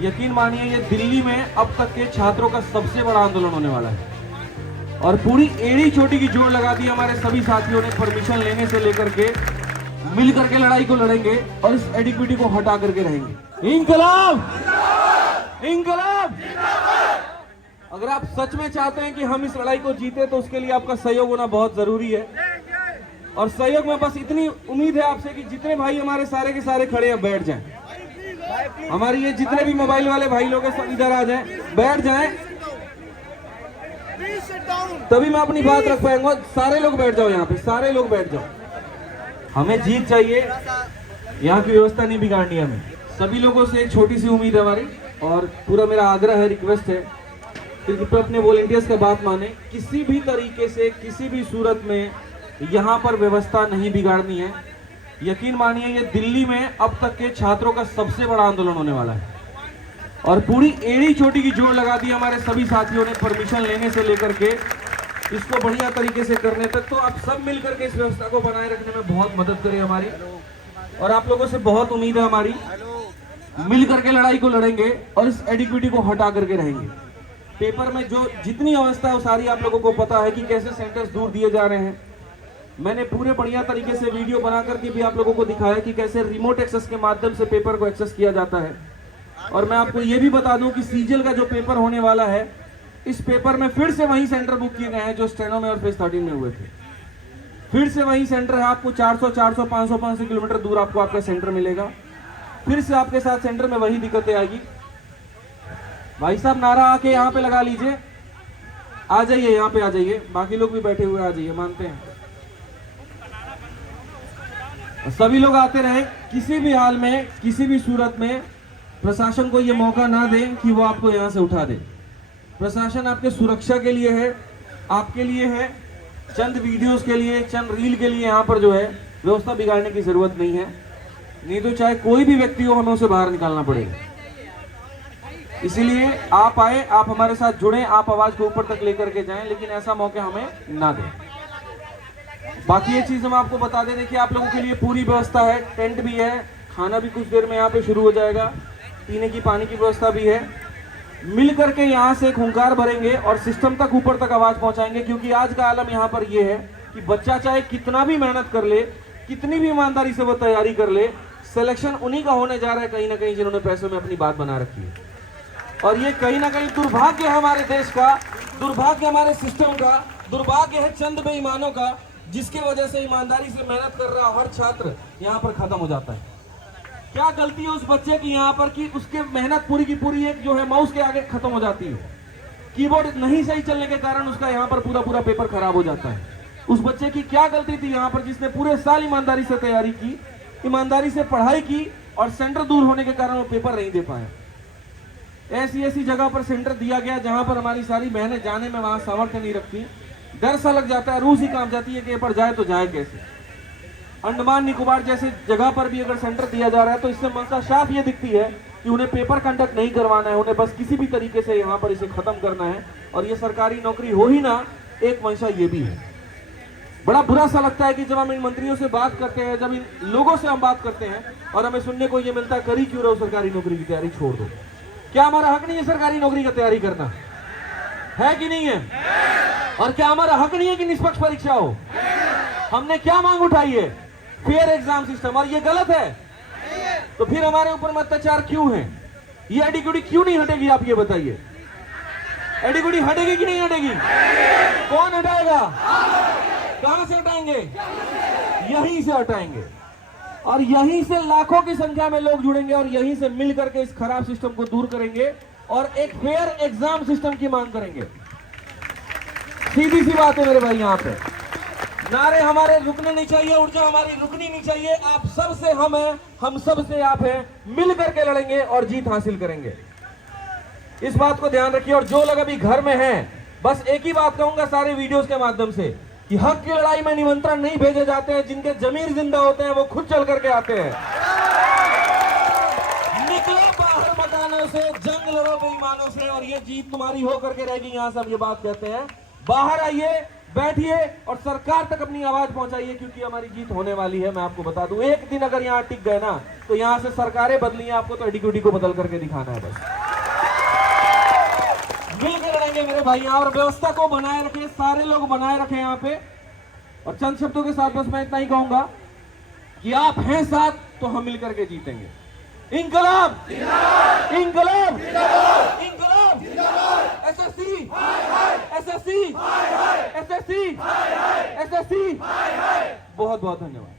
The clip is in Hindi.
यकीन मानिए ये दिल्ली में अब तक के छात्रों का सबसे बड़ा आंदोलन होने वाला है और पूरी एड़ी चोटी की जोड़ लगा दी हमारे सभी साथियों ने। परमिशन लेने से लेकर के मिल करके लड़ाई को लड़ेंगे और इस एडिक्विटी को हटा करके रहेंगे। इंकलाब इंकलाब। अगर आप सच में चाहते हैं कि हम इस लड़ाई को जीते तो उसके लिए आपका सहयोग होना बहुत जरूरी है और सहयोग में बस इतनी उम्मीद है आपसे कि जितने भाई हमारे सारे के सारे खड़े हैं बैठ जाएं। हमारी ये जितने भी मोबाइल वाले भाई लोग हैं सब इधर आ जाएं, बैठ जाएं, तभी मैं अपनी बात रख पाऊंगा। सारे लोग बैठ जाओ, यहाँ पे सारे लोग बैठ जाओ। हमें जीत चाहिए, यहाँ की व्यवस्था नहीं बिगाड़नी। हमें सभी लोगों से एक छोटी सी उम्मीद है हमारी और पूरा मेरा आग्रह है, रिक्वेस्ट है कि कृपया अपने वॉलंटियर्स का बात माने। किसी भी तरीके से किसी भी सूरत में यहाँ पर व्यवस्था नहीं बिगाड़नी है। यकीन मानिए ये दिल्ली में अब तक के छात्रों का सबसे बड़ा आंदोलन होने वाला है और पूरी एड़ी चोटी की जोड़ लगा दी हमारे सभी साथियों ने। परमिशन लेने से लेकर के इसको बढ़िया तरीके से करने तक, तो आप सब मिलकर के इस व्यवस्था को बनाए रखने में बहुत मदद करें हमारी और आप लोगों से बहुत उम्मीद है हमारी। मिल करके लड़ाई को लड़ेंगे और इस एडिक्विटी को हटा करके रहेंगे। पेपर में जो जितनी अवस्था है वो सारी आप लोगों को पता है कि कैसे सेंटर्स दूर दिए जा रहे हैं। मैंने पूरे बढ़िया तरीके से वीडियो बना करके भी आप लोगों को दिखाया कि कैसे रिमोट एक्सेस के माध्यम से पेपर को एक्सेस किया जाता है। और मैं आपको ये भी बता दूं कि सीजीएल का जो पेपर होने वाला है, इस पेपर में फिर से वही सेंटर बुक किए गए हैं जो स्टेनो में और फेज 13 में हुए थे। फिर से वही सेंटर है, आपको 400 500 किलोमीटर दूर आपको आपका सेंटर मिलेगा। फिर से आपके साथ सेंटर में वही दिक्कतें आएगी। भाई साहब नारा आके यहाँ पे लगा लीजिए, आ जाइए यहाँ पे आ जाइए, बाकी लोग भी बैठे हुए आ जाइए, मानते हैं सभी लोग आते रहे। किसी भी हाल में किसी भी सूरत में प्रशासन को ये मौका ना दें कि वो आपको यहाँ से उठा दे। प्रशासन आपके सुरक्षा के लिए है, आपके लिए है, चंद वीडियोस के लिए, चंद रील के लिए यहाँ पर जो है व्यवस्था बिगाड़ने की जरूरत नहीं है। नहीं तो चाहे कोई भी व्यक्ति हो, हमें उसे बाहर निकालना पड़ेगा। इसीलिए आप आए, आप हमारे साथ जुड़े, आप आवाज को ऊपर तक लेकर के जाएं, लेकिन ऐसा मौका हमें ना दें। बाकी ये चीज हम आपको बता दें, देखिए आप लोगों के लिए पूरी व्यवस्था है, टेंट भी है, खाना भी कुछ देर में यहाँ पे शुरू हो जाएगा, पीने की पानी की व्यवस्था भी है। मिल करके यहाँ से एक हुंकार भरेंगे और सिस्टम तक ऊपर तक आवाज पहुंचाएंगे। क्योंकि आज का आलम यहाँ पर ये है कि बच्चा चाहे कितना भी मेहनत कर ले, कितनी भी ईमानदारी से वो तैयारी कर ले, सिलेक्शन उन्हीं का होने जा रहा है कहीं ना कहीं जिन्होंने पैसों में अपनी बात बना रखी है। और ये कहीं ना कहीं दुर्भाग्य है हमारे देश का, दुर्भाग्य हमारे सिस्टम का, दुर्भाग्य है चंद बेईमानों का, जिसके वजह से ईमानदारी से मेहनत कर रहा हर छात्र यहाँ पर खत्म हो जाता है। क्या गलती है उस बच्चे की यहाँ पर कि उसके मेहनत पूरी की पूरी एक जो है माउस के आगे खत्म हो जाती है। कीबोर्ड नहीं सही चलने के कारण उसका यहाँ पर पूरा पेपर खराब हो जाता है। उस बच्चे की क्या गलती थी यहाँ पर, जिसने पूरे साल ईमानदारी से तैयारी की, ईमानदारी से पढ़ाई की और सेंटर दूर होने के कारण वो पेपर नहीं दे पाया। ऐसी जगह पर सेंटर दिया गया जहां पर हमारी सारी बहनें जाने में वहां सामर्थ्य नहीं रखती, डर सा लग जाता है, रूह सी कांप जाती है कि पर जाए तो जाए कैसे। अंडमान निकोबार जैसे जगह पर भी अगर सेंटर दिया जा रहा है तो इससे मंशा साफ ये दिखती है कि उन्हें पेपर कंडक्ट नहीं करवाना है, उन्हें बस किसी भी तरीके से यहाँ पर इसे खत्म करना है और ये सरकारी नौकरी हो ही ना, एक मंशा ये भी है। बड़ा बुरा सा लगता है कि जब हम इन मंत्रियों से बात करते हैं, जब इन लोगों से हम बात करते हैं और हमें सुनने को ये मिलता है करी क्यों रहो सरकारी नौकरी की तैयारी, छोड़ दो। क्या हमारा हक नहीं है सरकारी नौकरी की तैयारी करना? है कि नहीं है? और क्या हमारा हक नहीं है कि निष्पक्ष परीक्षा हो? हमने क्या मांग उठाई है? Fair exam system. और ये गलत है तो फिर हमारे ऊपर में अत्याचार क्यों है? ये एडिक्विटी क्यों नहीं हटेगी? आप ये बताइए, एडिक्विटी हटेगी कि नहीं हटेगी? कौन हटाएगा? कहां से हटाएंगे? यहीं से हटाएंगे और यहीं से लाखों की संख्या में लोग जुड़ेंगे और यहीं से मिलकर के इस खराब सिस्टम को दूर करेंगे और एक फेयर एग्जाम सिस्टम की मांग करेंगे। सीधी सी बात है मेरे भाई, यहाँ पे नारे हमारे रुकने नहीं चाहिए, ऊर्जा हमारी रुकनी नहीं चाहिए। आप सब से हम हैं, हम सब से आप हैं, मिल करके लड़ेंगे और जीत हासिल करेंगे। इस बात को ध्यान रखिए। और जो लोग अभी घर में हैं, बस एक ही बात कहूंगा सारे वीडियोस के माध्यम से कि हक की लड़ाई में निमंत्रण नहीं भेजे जाते हैं, जिनके जमीर जिंदा होते हैं वो खुद चल करके आते हैं। निकलो बाहर मकानों से, जंग लड़ो बेईमानों से और ये जीत तुम्हारी हो करके रहेगी। यहां से हम ये बात कहते हैं, बाहर आइए, बैठिए और सरकार तक अपनी आवाज पहुंचाइए, क्योंकि हमारी जीत होने वाली है। मैं आपको बता दूं, एक दिन अगर यहाँ टिक गए ना तो यहाँ से सरकारें बदली हैं, आपको तो एडीक्यूटी को बदल करके दिखाना है बस। मिलकर रहेंगे मेरे भाई यहाँ, और व्यवस्था को बनाए रखें, सारे लोग बनाए रखें यहाँ पे। और चंद शब्दों के साथ बस मैं इतना ही कहूंगा कि आप हैं साथ तो हम मिलकर के जीतेंगे। इंकलाब इंकलाब इंकलाब, एसएससी एसएससी एसएससी एसएससी। बहुत बहुत धन्यवाद।